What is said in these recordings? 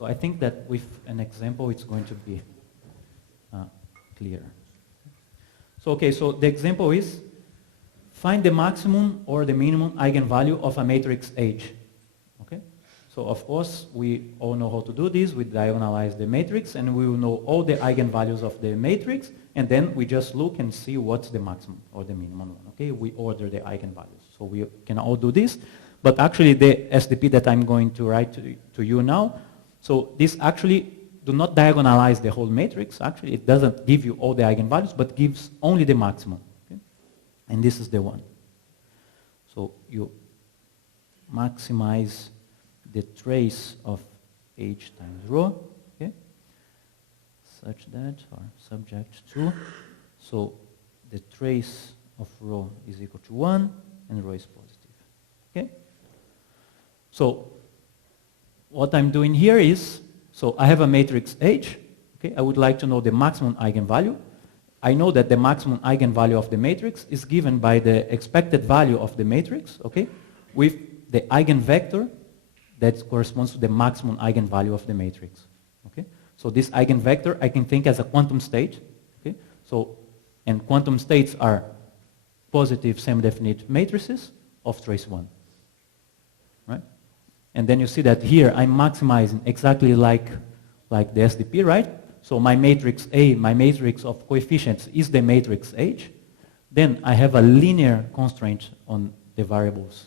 So I think that with an example it's going to be clear. So okay, so the example is find the maximum or the minimum eigenvalue of a matrix H. Okay? So of course we all know how to do this. We diagonalize the matrix and we will know all the eigenvalues of the matrix, and then we just look and see what's the maximum or the minimum one. Okay? We order the eigenvalues. So we can all do this, but actually the SDP that I'm going to write to you now, so this actually do not diagonalize the whole matrix. Actually it doesn't give you all the eigenvalues, but gives only the maximum. Okay? And this is the one. So you maximize the trace of H times rho, okay, such that, or subject to, so the trace of rho is equal to 1 and rho is positive. Okay? So what I'm doing here is, so I have a matrix H, okay, I would like to know the maximum eigenvalue. I know that the maximum eigenvalue of the matrix is given by the expected value of the matrix, okay, with the eigenvector that corresponds to the maximum eigenvalue of the matrix. Okay? So this eigenvector I can think as a quantum state. Okay? So, and quantum states are positive semi-definite matrices of trace 1. Right? And then you see that here I'm maximizing exactly like the SDP, right? So my matrix A, my matrix of coefficients is the matrix H. Then I have a linear constraint on the variables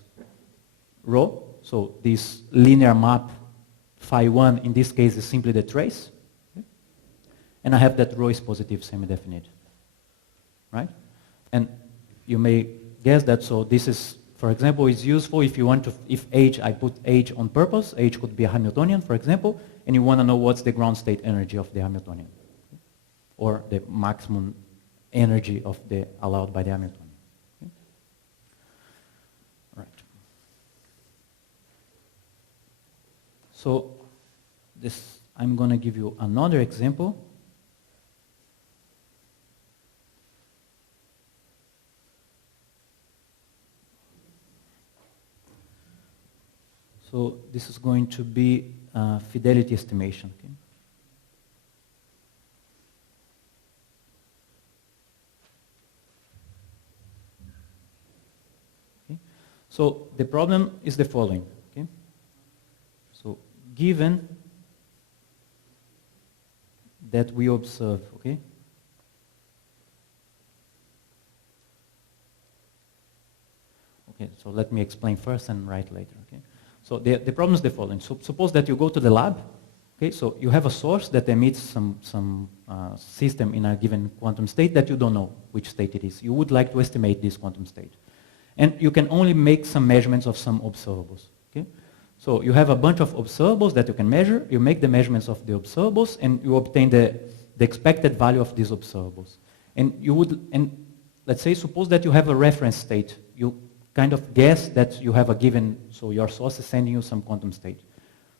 rho. So this linear map phi 1 in this case is simply the trace. Okay? And I have that rho is positive semi-definite. Right? And you may guess that, so this is, for example, is useful if you want to, if H, I put H on purpose, H could be a Hamiltonian, for example, and you want to know what's the ground state energy of the Hamiltonian, or the maximum energy of the allowed by the Hamiltonian. Okay? Right. So this, I'm going to give you another example. So this is going to be fidelity estimation. Okay? Okay? So the problem is the following. Okay? So given that we observe, okay? Okay, so let me explain first and write later, okay? So the problem is the following. So suppose that you go to the lab, okay? So you have a source that emits some system in a given quantum state that you don't know which state it is. You would like to estimate this quantum state. And you can only make some measurements of some observables, okay? So you have a bunch of observables that you can measure, you make the measurements of the observables, and you obtain the expected value of these observables. And you would, and let's say, suppose that you have a reference state. You kind of guess that you have a given, so your source is sending you some quantum state.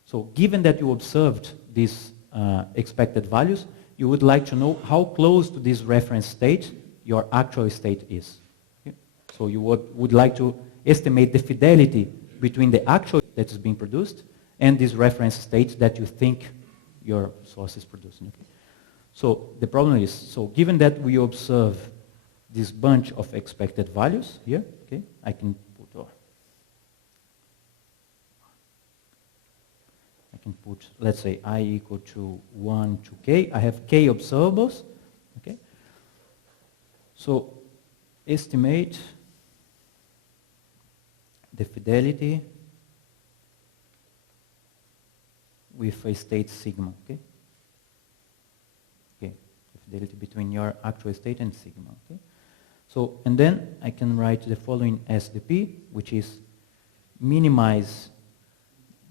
So given that you observed these expected values, you would like to know how close to this reference state your actual state is. Okay? So you would like to estimate the fidelity between the actual that is being produced and this reference state that you think your source is producing. Okay? So the problem is, so given that we observe this bunch of expected values here, okay, I can put, let's say, I equal to 1 to k. I have k observables, okay? So estimate the fidelity with a state sigma, okay? Okay, the fidelity between your actual state and sigma, okay? So, and then I can write the following SDP, which is minimize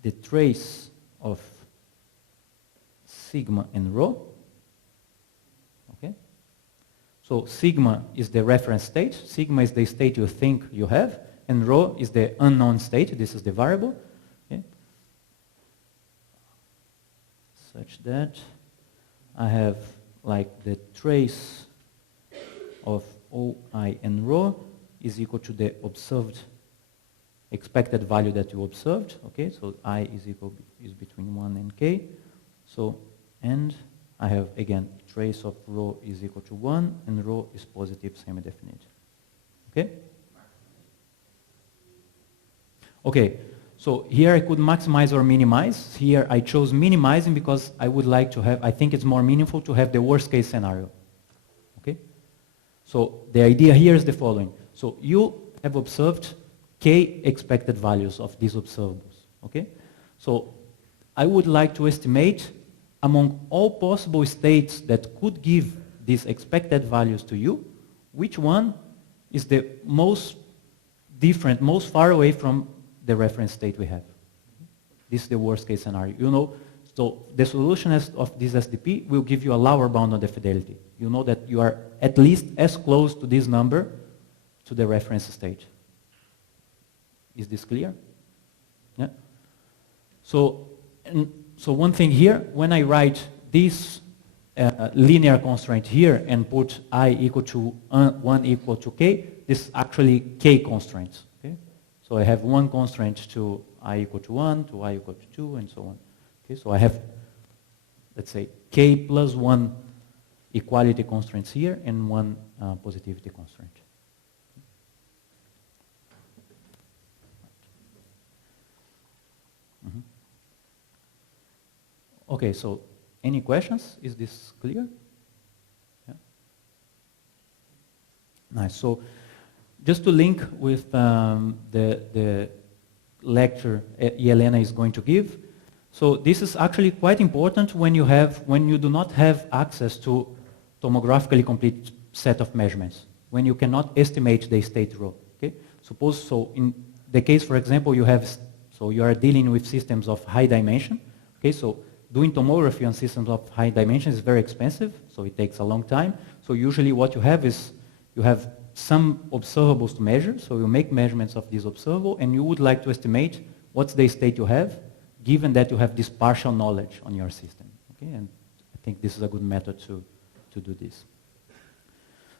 the trace of sigma and rho, okay? So sigma is the reference state, sigma is the state you think you have, and rho is the unknown state, this is the variable, okay? Such that I have like the trace of OI and rho is equal to the observed expected value that you observed, okay? So I is between 1 and k, So, and I have, again, trace of rho is equal to 1, and rho is positive semi-definite. Okay? Okay, so here I could maximize or minimize. Here I chose minimizing because I would like to have, I think it's more meaningful to have the worst case scenario. Okay? So the idea here is the following. So you have observed k expected values of these observables. Okay? So I would like to estimate among all possible states that could give these expected values to you, which one is the most different, most far away from the reference state we have. This is the worst case scenario. You know, so the solution of this SDP will give you a lower bound on the fidelity. You know that you are at least as close to this number to the reference state. Is this clear? Yeah. So one thing here, when I write this linear constraint here and put I equal to 1 equal to k, this is actually k constraints. Okay? So I have one constraint to I equal to 1, to I equal to 2, and so on. Okay? So I have, let's say, k plus 1 equality constraints here and one positivity constraint. Okay, so any questions? Is this clear? Yeah. Nice. So just to link with the lecture Yelena is going to give. So this is actually quite important when you do not have access to tomographically complete set of measurements, when you cannot estimate the state rho. Okay? Suppose so in the case, for example, you are dealing with systems of high dimension. Okay, so doing tomography on systems of high dimension is very expensive, so it takes a long time. So usually what you have is you have some observables to measure, so you make measurements of this observable, and you would like to estimate what's the state you have, given that you have this partial knowledge on your system. Okay, and I think this is a good method to do this.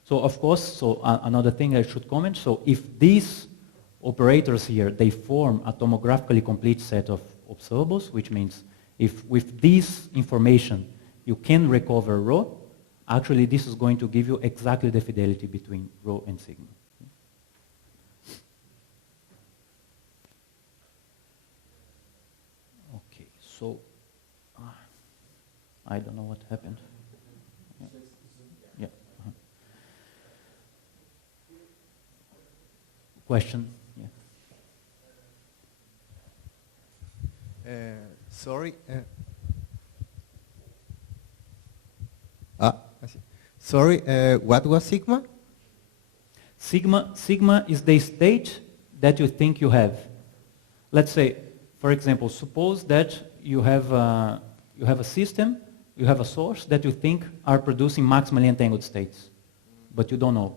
So of course, another thing I should comment, so if these operators here, they form a tomographically complete set of observables, which means if with this information you can recover rho, actually this is going to give you exactly the fidelity between rho and sigma. Okay, so I don't know what happened. Yeah. Question? Yeah. Sorry. Sorry, what was sigma? Sigma is the state that you think you have. Let's say, for example, suppose that you have a system, you have a source that you think are producing maximally entangled states, but you don't know.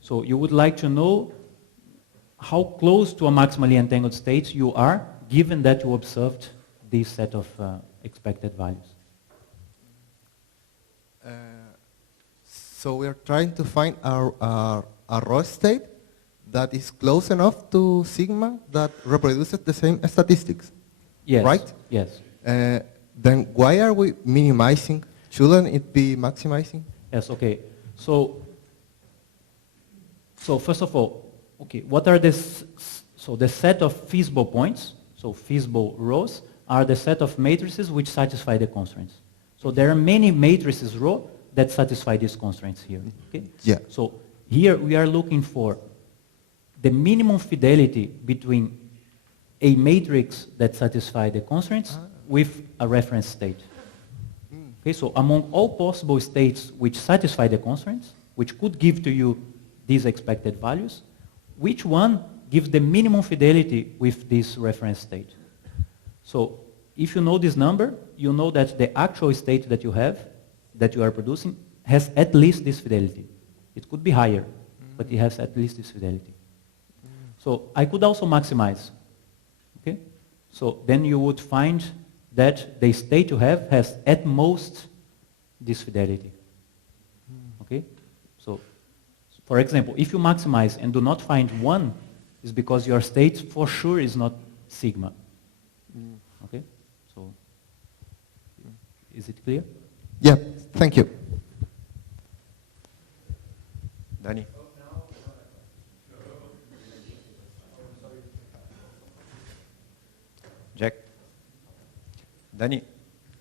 So you would like to know how close to a maximally entangled state you are, given that you observed this set of expected values. So we are trying to find a raw state that is close enough to sigma that reproduces the same statistics. Yes. Right? Yes. Then why are we minimizing? Shouldn't it be maximizing? Yes. Okay. So first of all, okay, what are this? So the set of feasible points, so feasible rows, are the set of matrices which satisfy the constraints. So there are many matrices rho that satisfy these constraints here. Okay? Yeah. So here we are looking for the minimum fidelity between a matrix that satisfies the constraints with a reference state. Okay, so among all possible states which satisfy the constraints, which could give to you these expected values, which one gives the minimum fidelity with this reference state? So if you know this number, you know that the actual state that you have, that you are producing, has at least this fidelity. It could be higher, but it has at least this fidelity. So I could also maximize. Okay? So then you would find that the state you have has at most this fidelity. Okay? So for example, if you maximize and do not find 1, it's because your state for sure is not sigma. Okay? So Is it clear? Yeah, thank you. Danny? Jack? Danny,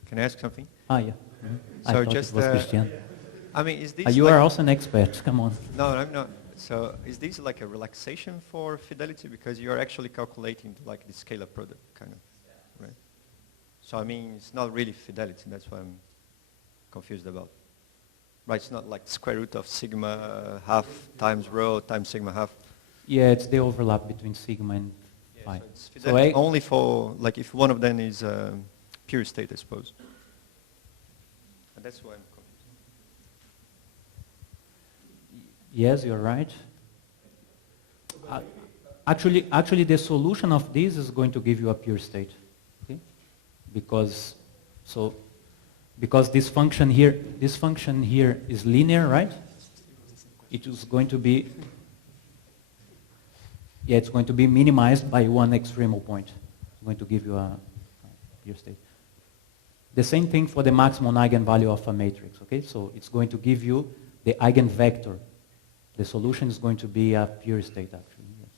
can I ask something? Ah, yeah. Mhm. I So thought just, it was Christian. I mean, is this You like, are also an expert. Come on. No, I'm not. So is this like a relaxation for fidelity? Because you're actually calculating like the scalar product, kind of, right? So I mean, it's not really fidelity. That's what I'm confused about. Right, it's not like square root of sigma half times rho times sigma half. Yeah, it's the overlap between sigma and phi. So it's fidelity So only for, like, if one of them is pure state, I suppose. And that's why I'm confused. yes, you're right. Actually, the solution of this is going to give you a pure state, okay? Because this function here is linear, right? It is going to be, yeah, it's going to be minimized by one extremal point. It's going to give you a pure state. The same thing for the maximum eigenvalue of a matrix, okay? So it's going to give you the eigenvector. The solution is going to be a pure state, actually. Yes.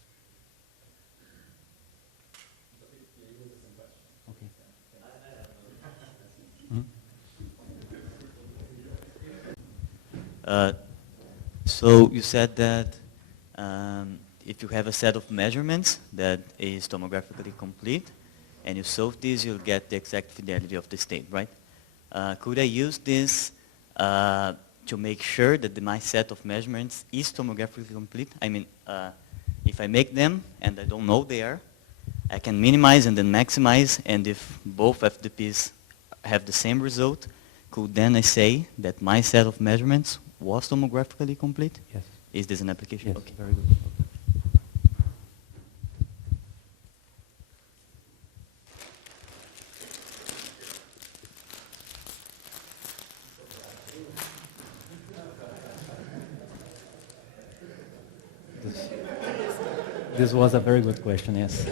Okay. So you said that if you have a set of measurements that is tomographically complete, and you solve this, you'll get the exact fidelity of the state, right? Could I use this to make sure that my set of measurements is tomographically complete? I mean, if I make them and I don't know they are, I can minimize and then maximize, and if both FDPs have the same result, could then I say that my set of measurements was tomographically complete? Yes. Is this an application? Yes, Okay. very good. This was a very good question, yes.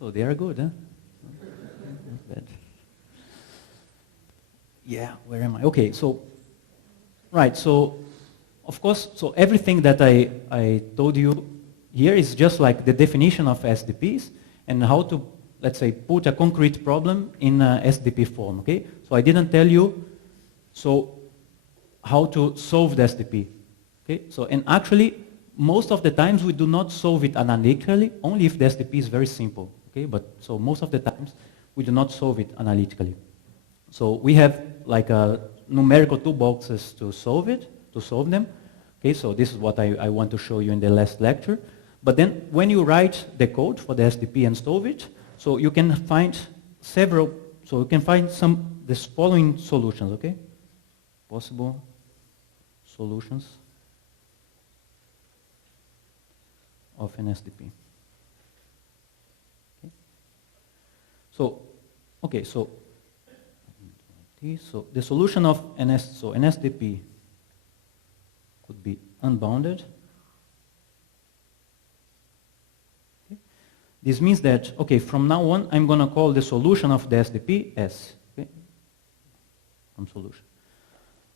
Oh, they are good, huh? Not bad. Yeah, where am I? Okay, so, right, so, of course, so everything that I told you here is just like the definition of SDPs and how to, let's say, put a concrete problem in a SDP form, okay? So I didn't tell you, so, how to solve the SDP, okay? So, and actually, most of the times we do not solve it analytically, only if the SDP is very simple, okay? But, so most of the times we do not solve it analytically. So we have like a numerical toolboxes to solve them. Okay, so this is what I want to show you in the last lecture. But then when you write the code for the SDP and solve it, so you can find this following solutions, okay? Possible solutions of an SDP. Okay, so the solution of an SDP could be unbounded. Okay. This means that, okay, from now on, I'm going to call the solution of the SDP S. Okay, from solution.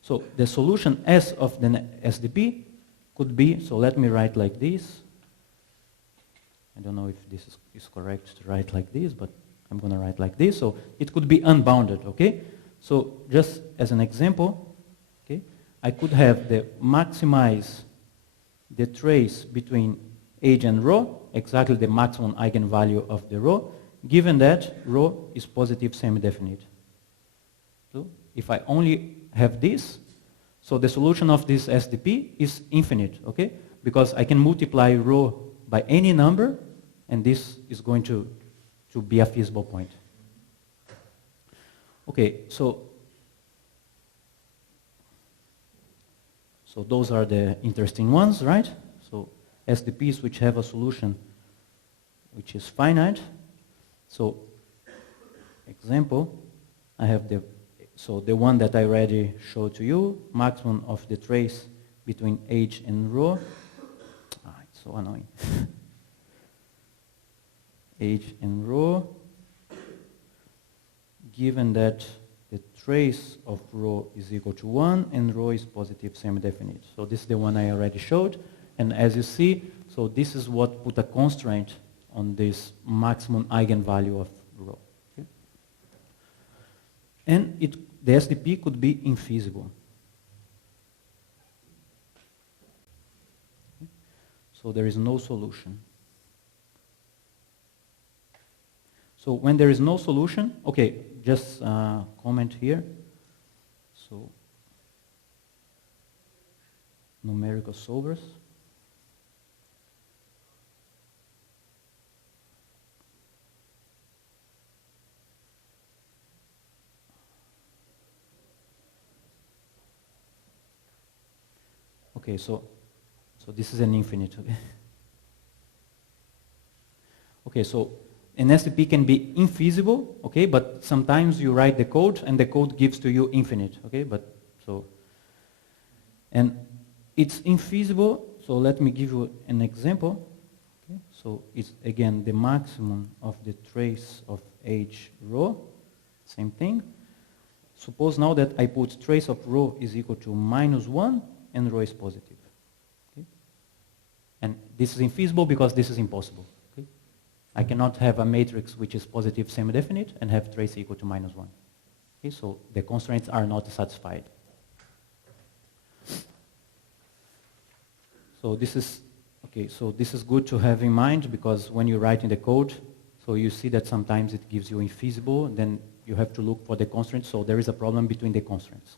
So the solution S of the SDP could be, so let me write like this. I don't know if this is correct to write like this, but I'm going to write like this. So it could be unbounded, okay? So just as an example, okay, I could have the maximize the trace between age and rho, exactly the maximum eigenvalue of the rho, given that rho is positive semi-definite. So if I only have this, so the solution of this SDP is infinite, okay? Because I can multiply rho by any number, and this is going to be a feasible point. Okay, so those are the interesting ones, right? So SDPs which have a solution which is finite. So example, I have the one that I already showed to you, maximum of the trace between age and rho. Ah, it's so annoying. H and rho, given that the trace of rho is equal to 1 and rho is positive semi-definite. So this is the one I already showed. And as you see, so this is what put a constraint on this maximum eigenvalue of rho. Okay? And the SDP could be infeasible. Okay? So there is no solution. So when there is no solution, okay, just comment here. So numerical solvers. Okay, so this is an infinite. Okay, okay, so an SDP can be infeasible, okay, but sometimes you write the code and the code gives to you infinite, okay, but so, and it's infeasible, so let me give you an example, okay, so it's again the maximum of the trace of H rho, same thing. Suppose now that I put trace of rho is equal to -1 and rho is positive, okay, and this is infeasible because this is impossible. I cannot have a matrix which is positive semi-definite and have trace equal to -1. Okay, so the constraints are not satisfied. So this is okay. So this is good to have in mind because when you write in the code, so you see that sometimes it gives you infeasible. Then you have to look for the constraints. So there is a problem between the constraints.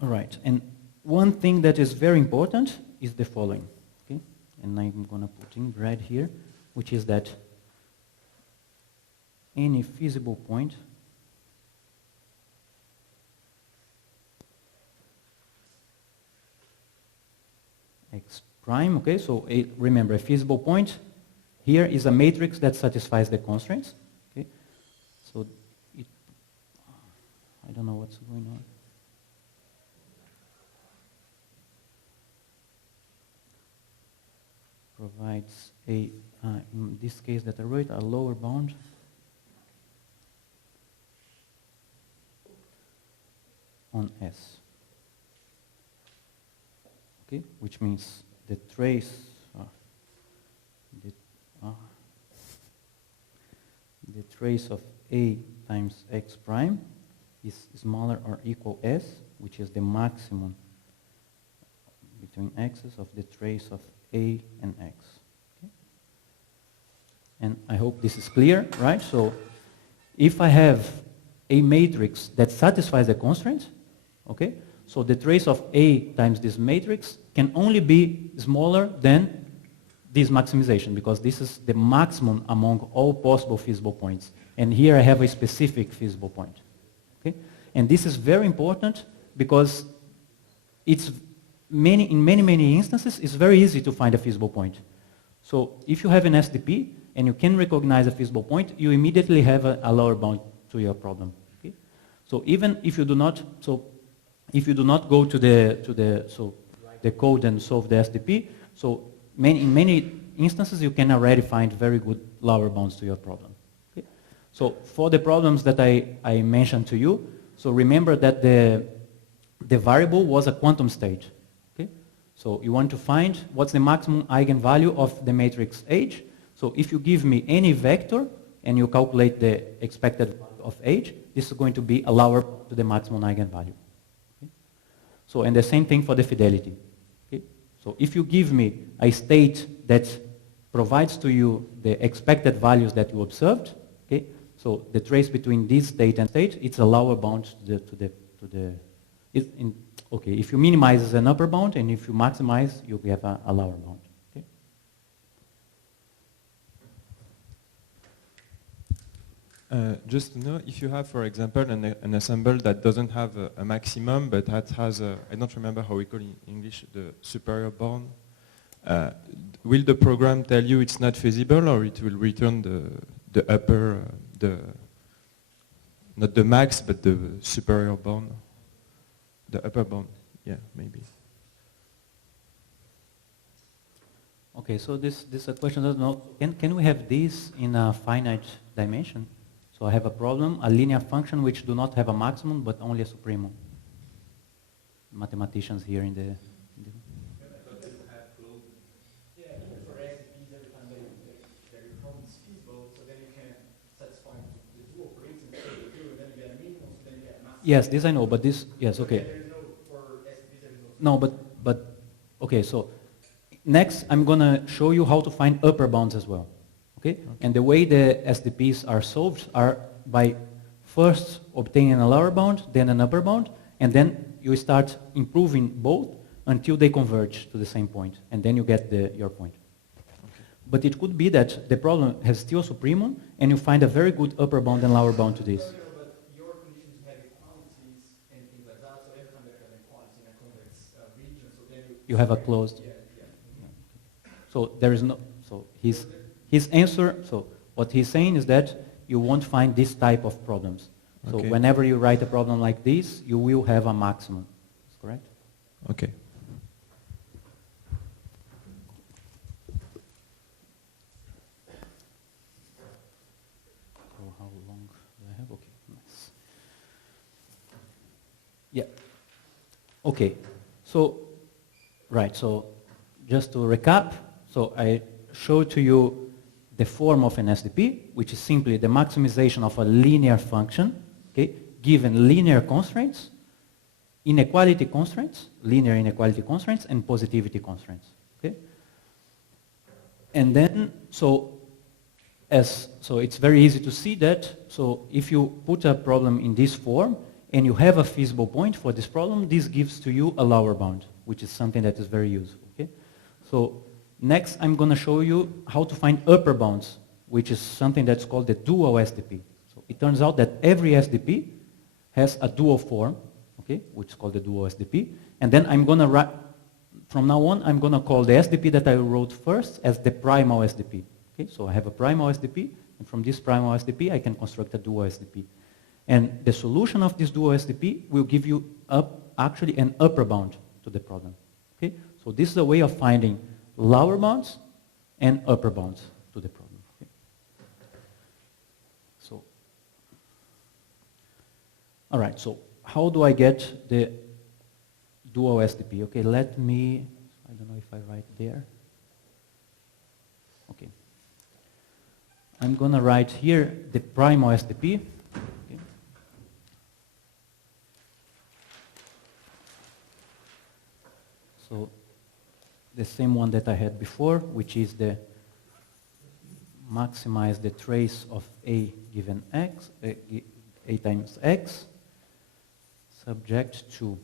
All right. And one thing that is very important is the following. And I'm going to put in red here, which is that any feasible point x prime, okay, so remember a feasible point here is a matrix that satisfies the constraints, okay, so I don't know what's going on. Provides a, in this case that I wrote, a lower bound on S. Okay, which means the trace, the trace of A times X prime is smaller or equal S, which is the maximum between x's of the trace of A and X. Okay? And I hope this is clear, right? So if I have a matrix that satisfies the constraint, okay, so the trace of A times this matrix can only be smaller than this maximization because this is the maximum among all possible feasible points. And here I have a specific feasible point. Okay? And this is very important because it's in many instances, it's very easy to find a feasible point. So if you have an SDP and you can recognize a feasible point, you immediately have a lower bound to your problem. Okay? So even if you do not, go to the code and solve the SDP, so in many instances you can already find very good lower bounds to your problem. Okay? So for the problems that I mentioned to you, so remember that the variable was a quantum state. So you want to find what's the maximum eigenvalue of the matrix H. So if you give me any vector and you calculate the expected value of H, this is going to be a lower to the maximum eigenvalue. Okay? So and the same thing for the fidelity. Okay? So if you give me a state that provides to you the expected values that you observed, okay? So the trace between this state and state, it's a lower bound okay, if you minimize as an upper bound, and if you maximize, you have a lower bound. Okay? Just to know, if you have, for example, an ensemble that doesn't have a maximum, but that has a, I don't remember how we call it in English, the superior bound, will the program tell you it's not feasible, or it will return the upper, not the max, but the superior bound? The upper bound, yeah, maybe. Okay, so this a question doesn't know. Can we have this in a finite dimension? So I have a problem, a linear function which do not have a maximum but only a supremum. Mathematicians here in the Yes, this I know, but this, yes, okay. No, but, okay, so next I'm going to show you how to find upper bounds as well, okay? And the way the SDPs are solved are by first obtaining a lower bound, then an upper bound, and then you start improving both until they converge to the same point, and then you get your point. But it could be that the problem has still a supremum, and you find a very good upper bound and lower bound to this. You have a closed. So there is no. So his answer. So what he's saying is that you won't find this type of problems. So Okay. whenever you write a problem like this, you will have a maximum. Is correct? Okay. So how long do I have? Okay, nice. Yeah. Okay. So. Right, so just to recap, so I showed to you the form of an SDP, which is simply the maximization of a linear function, okay, given linear constraints, inequality constraints, linear inequality constraints, and positivity constraints, okay? And then, so it's very easy to see that, so if you put a problem in this form, and you have a feasible point for this problem, this gives to you a lower bound, which is something that is very useful, okay? So next I'm going to show you how to find upper bounds, which is something that's called the dual SDP. So it turns out that every SDP has a dual form, okay, which is called the dual SDP. And then I'm going to write, from now on, I'm going to call the SDP that I wrote first as the primal SDP. Okay, so I have a primal SDP, and from this primal SDP I can construct a dual SDP. And the solution of this dual SDP will give you actually an upper bound to the problem. Okay? So this is a way of finding lower bounds and upper bounds to the problem. Okay? So, all right, so how do I get the dual SDP? Okay, let me, I don't know if I write there. Okay. I'm going to write here the primal SDP. So the same one that I had before, which is the maximize the trace of A given X, A times X, subject to.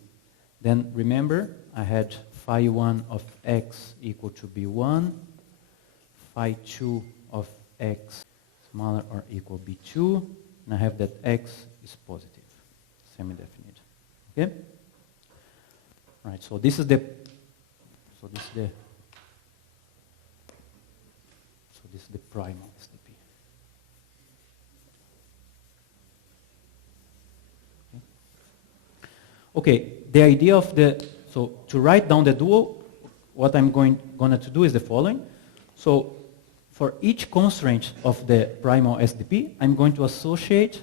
Then remember, I had phi 1 of X equal to B1, phi 2 of X smaller or equal B2, and I have that X is positive, semi-definite. Okay? Right, so this is the primal SDP. Okay, the idea of so to write down the dual, what I'm going to do is the following. So for each constraint of the primal SDP, I'm going to associate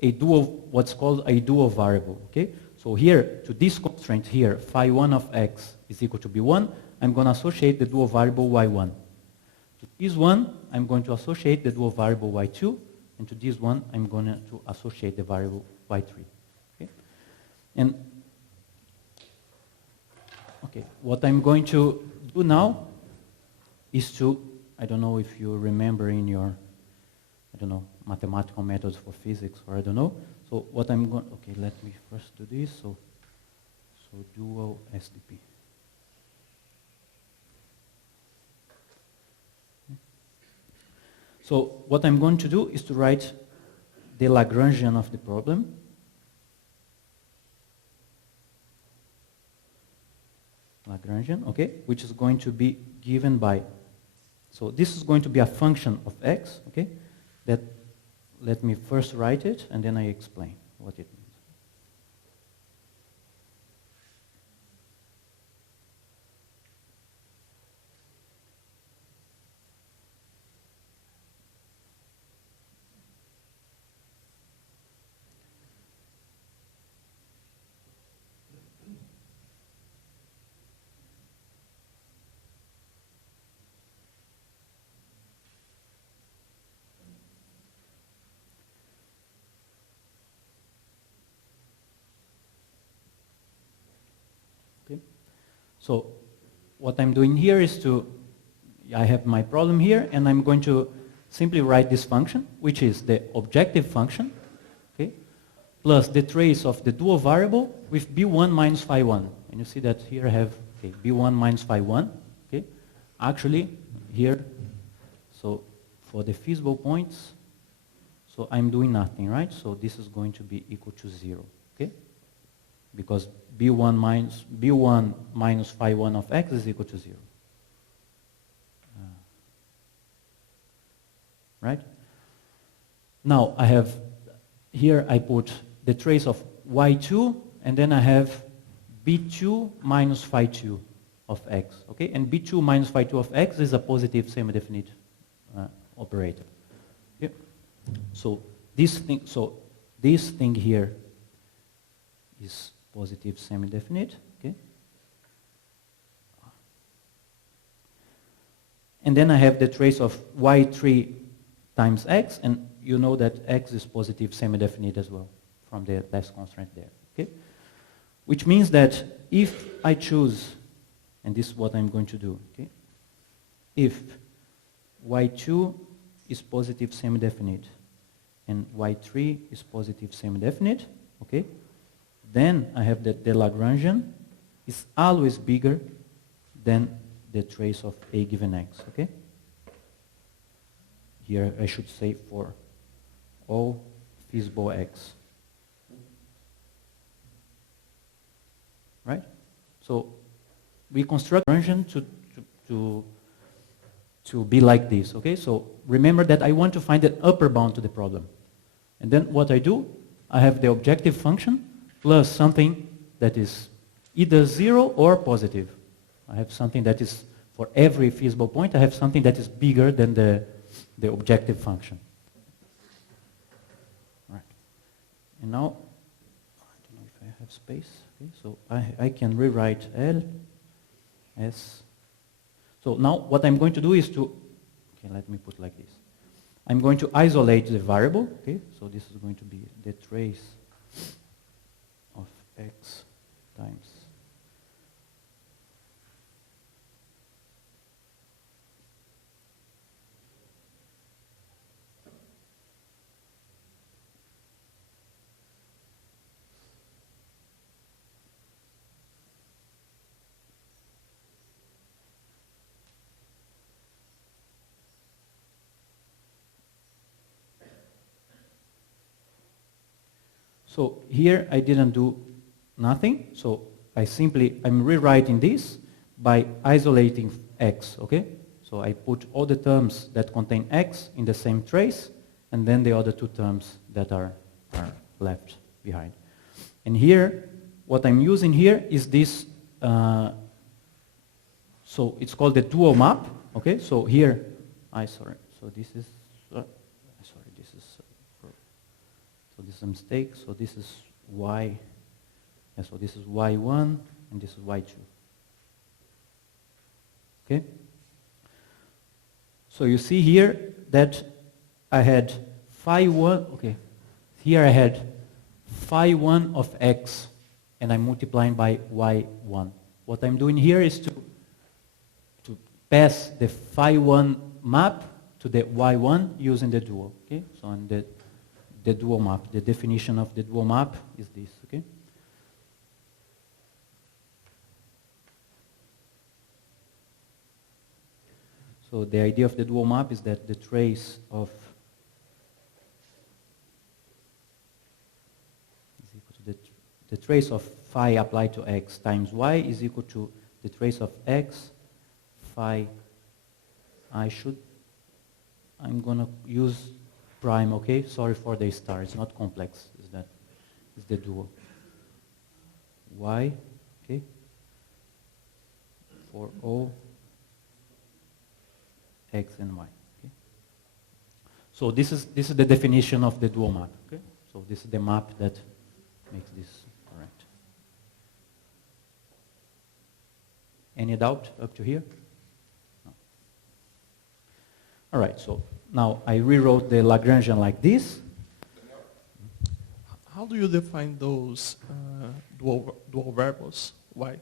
a dual, what's called a dual variable, okay? So here, to this constraint here, phi 1 of X is equal to B1, I'm going to associate the dual variable Y1. To this one, I'm going to associate the dual variable Y2, and to this one, I'm going to associate the variable Y3. Okay? And, okay, what I'm going to do now is to, I don't know if you remember in your, I don't know, mathematical methods for physics, or I don't know. So what I'm going, okay, let me first do this. So dual SDP. So what I'm going to do is to write the Lagrangian of the problem. Lagrangian, okay, which is going to be given by, so this is going to be a function of X, okay, that, let me first write it and then I explain what it means. So what I'm doing here is I have my problem here, and I'm going to simply write this function, which is the objective function, okay, plus the trace of the dual variable with b1 minus phi 1. And you see that here I have b1 minus phi 1. Okay. Actually, here, so for the feasible points, so I'm doing nothing, right? So this is going to be equal to 0, okay? Because b1 minus phi 1 of x is equal to 0. Right? Now I have, here I put the trace of y2, and then I have b2 minus phi 2 of x, okay? And b2 minus phi 2 of x is a positive semi-definite operator. Okay? So this thing here is positive semi-definite, okay? And then I have the trace of y3 times x, and you know that x is positive semi-definite as well from the last constraint there, okay? Which means that if I choose, and this is what I'm going to do, okay? If y2 is positive semi-definite and y3 is positive semi-definite, okay? Then I have that the Lagrangian is always bigger than the trace of a given x, okay? Here I should say for all feasible x. Right? So we construct Lagrangian to be like this, okay? So remember that I want to find an upper bound to the problem. And then what I do, I have the objective function plus something that is either 0 or positive. I have something that is, for every feasible point, I have something that is bigger than the objective function. Right. And now, I don't know if I have space. Okay, so I can rewrite L as, so now what I'm going to do is to, okay, let me put like this. I'm going to isolate the variable, okay, so this is going to be the trace of x times So here I didn't do nothing, so I'm rewriting this by isolating x, okay? So I put all the terms that contain x in the same trace, and then the other two terms that are left behind. And here, what I'm using here is this, so it's called the dual map, okay? So here, so this is, so this is a mistake, so this is y, so this is y1, and this is y2. Okay? So you see here that I had phi 1, okay, here I had phi 1 of x, and I'm multiplying by y1. What I'm doing here is to pass the phi 1 map to the y1 using the dual, okay? So on the dual map, the definition of the dual map is this, okay? So the idea of the dual map is that the trace of is equal to the trace of phi applied to x times y is equal to the trace of x phi. I'm gonna use prime, okay? Sorry for the star, it's not complex, is the dual. Y, okay? For all x and y, okay? So this is the definition of the dual map, okay? So this is the map that makes this correct. Any doubt up to here? No. All right, so now I rewrote the Lagrangian like this. How do you define those dual variables? Why?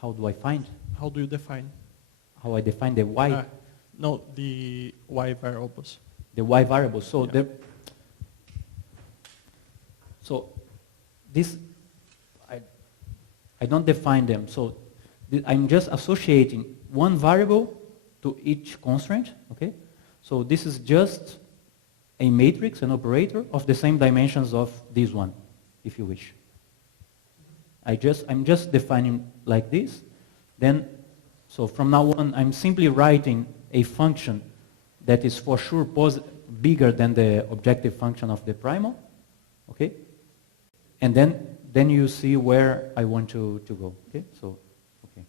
how do I find? How do you define? How I define the y? No, the y variables. The y variable. So Yeah. This, I don't define them. So I'm just associating one variable to each constraint, okay? So this is just a matrix, an operator of the same dimensions of this one, if you wish. I'm just defining like this. Then, so from now on, I'm simply writing a function that is for sure bigger than the objective function of the primal, okay? And then you see where I want to go, okay? So, okay.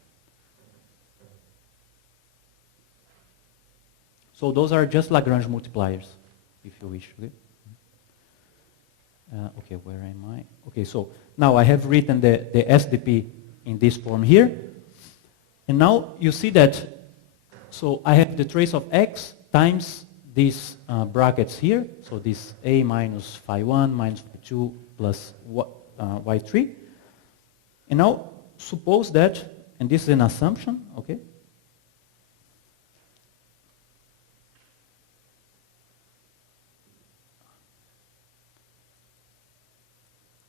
So those are just Lagrange multipliers, if you wish, okay? Okay, where am I? Okay, so now I have written the SDP in this form here. And now you see that, so I have the trace of x times these brackets here. So this a minus phi 1 minus phi 2 plus y3. And now suppose that, and this is an assumption, okay?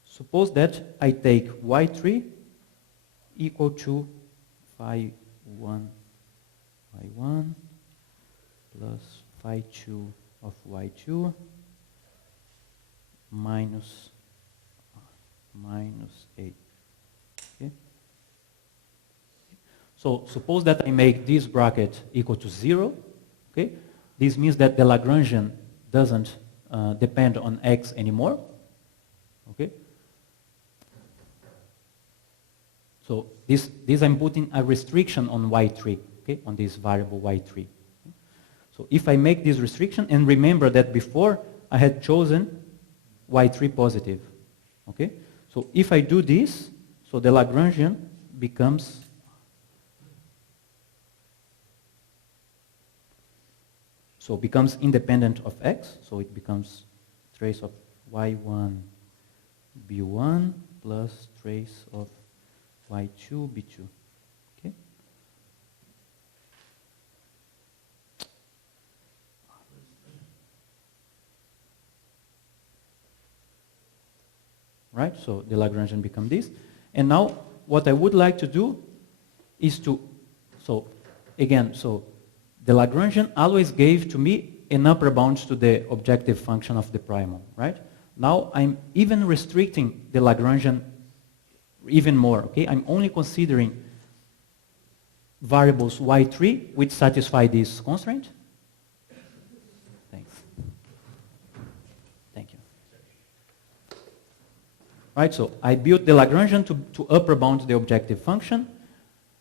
Suppose that I take y3 equal to phi 1 plus phi 2 of y2 minus 8. Okay? So suppose that I make this bracket equal to 0. Okay? This means that the Lagrangian doesn't depend on x anymore. Okay? So this I'm putting a restriction on y3, okay, on this variable y3. So if I make this restriction, and remember that before I had chosen y3 positive, okay? So if I do this, so the Lagrangian becomes independent of x, so it becomes trace of y1 b1 plus trace of y2 b2. Okay? Right? So the Lagrangian becomes this. And now what I would like to do is to, so again, so the Lagrangian always gave to me an upper bound to the objective function of the primal, right? Now I'm even restricting the Lagrangian even more, okay? I'm only considering variables y3 which satisfy this constraint. Thanks. Thank you. Right, so I built the Lagrangian to upper bound the objective function,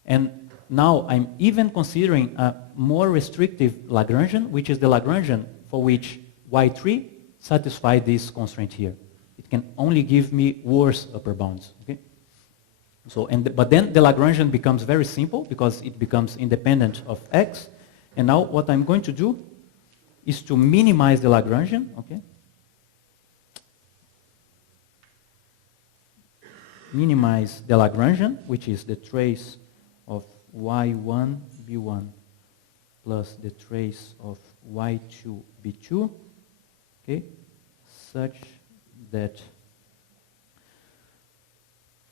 and now I'm even considering a more restrictive Lagrangian, which is the Lagrangian for which y3 satisfies this constraint here. It can only give me worse upper bounds, okay? So, but then the Lagrangian becomes very simple because it becomes independent of x. And now what I'm going to do is to minimize the Lagrangian, okay? Minimize the Lagrangian, which is the trace of y1 b1 plus the trace of y2 b2, okay? Such that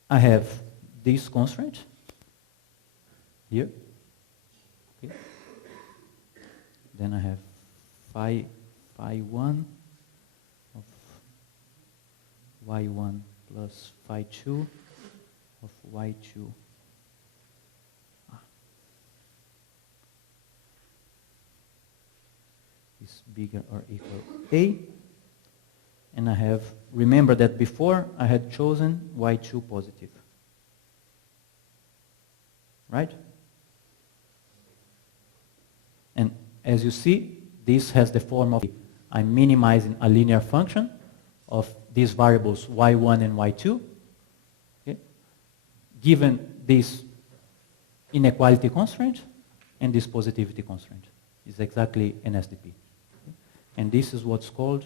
I have this constraint here, okay. Then I have phi 1 of y1 plus phi 2 of y2 is bigger or equal a. And I have, remember that before I had chosen y2 positive. Right? And as you see, this has the form of, I'm minimizing a linear function of these variables y1 and y2, okay, given this inequality constraint and this positivity constraint. It's exactly an SDP. Okay? And this is what's called,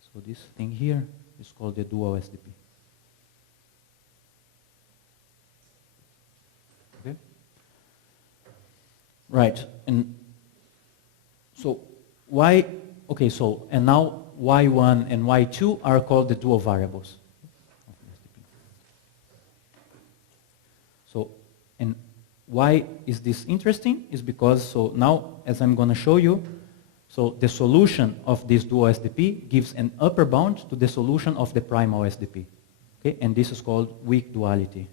so this thing here is called the dual SDP. Right. And so y, okay, so, and now y1 and y2 are called the dual variables. So, and why is this interesting? Is because, so now, as I'm going to show you, so the solution of this dual SDP gives an upper bound to the solution of the primal SDP. Okay? And this is called weak duality.